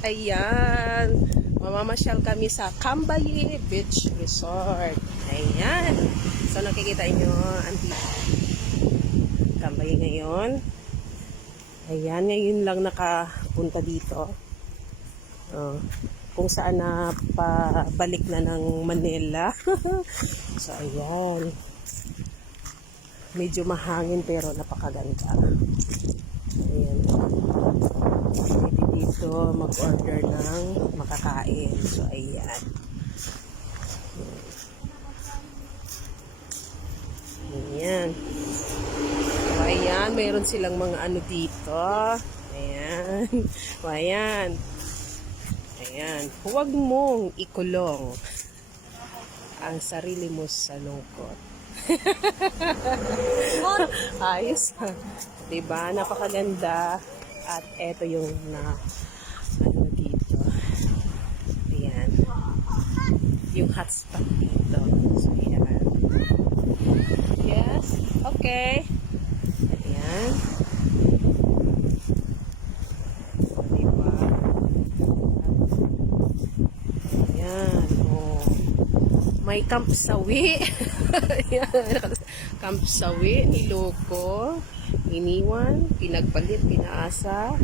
Ayan. Mamamasyal kami sa Cambaye Beach Resort. Ayan. So nakikita nyo, andito. Cambaye ngayon. Ayan, ngayon lang nakapunta dito. Oh, kung saan na pabalik na ng Manila. so ayan. Medyo mahangin pero napakaganda. Ayan. Pwede dito mag-order ng makakain. So, ayan. Ayan. So, ayan. Mayroon silang mga ano dito. Ayan. O, ayan. Ayan. Huwag mong ikulong ang sarili mo sa lungkot. Ayos. Diba? Napakaganda. At eto yung na ano dito. Ayan. Yung hotspot dito. So, ayan. Yes. Okay. Ayan. O, diba? Ayan. Oh. May Camp Sawi. Camp Sawi, Iloko, Iniwan, Pinagpalit, Pinaasa,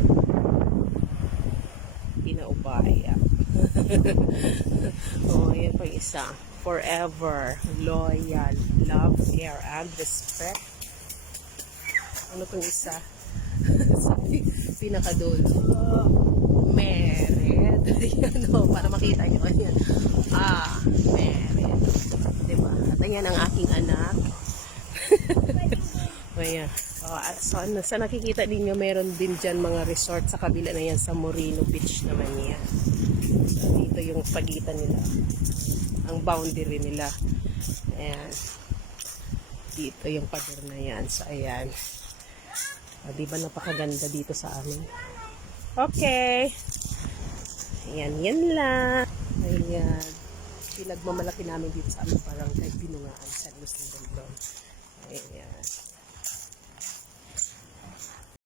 Pinaubaya. oh, yan pa isa. Forever, loyal, love, care, and respect. Ano pang isa? Sabi, pinakadulo. Merit. Ayan o, para makita nyo. Ayan. Ah. Diba? Ayan ang aking anak. Ayan. Oh, so, ano, sa nakikita ninyo, meron din dyan mga resort sa kabila na yan sa Moreno Beach naman yan. So, dito yung pagitan nila. Ang boundary nila. Ayan. Dito yung pader na yan. So, ayan. O, di ba napakaganda dito sa amin? Okay. Ayan, yan lang. Ayan. Pinagmamalaki namin dito sa aming barangay Binungaan, San Luis ng Bondon. Ayan.